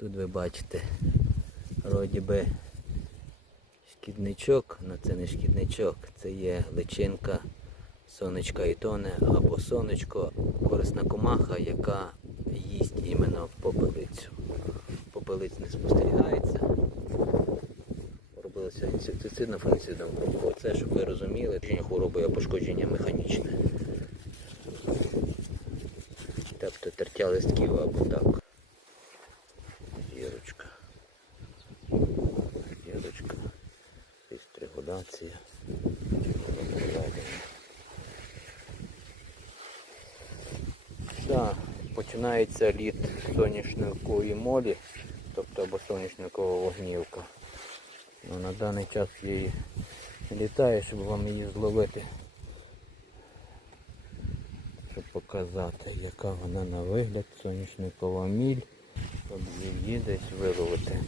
Тут ви бачите, вроді би шкідничок, але це не шкідничок, це є личинка сонечка і тоне або сонечко, корисна комаха, яка їсть іменно попелицю. Попелиць не спостерігається. Робилася інсектицидна фунгіцидна обробка. Це, щоб ви розуміли, хвороби а пошкодження механічне. Тобто тертя листків або так. Зірочка. Зірочка. Дистригудація. Так, починається літ соняшникової молі, тобто або соняшникова вогнівка. Ну, на даний час її літає, щоб вам її зловити. Щоб показати, яка вона на вигляд, соняшникова міль, щоб її десь виловити.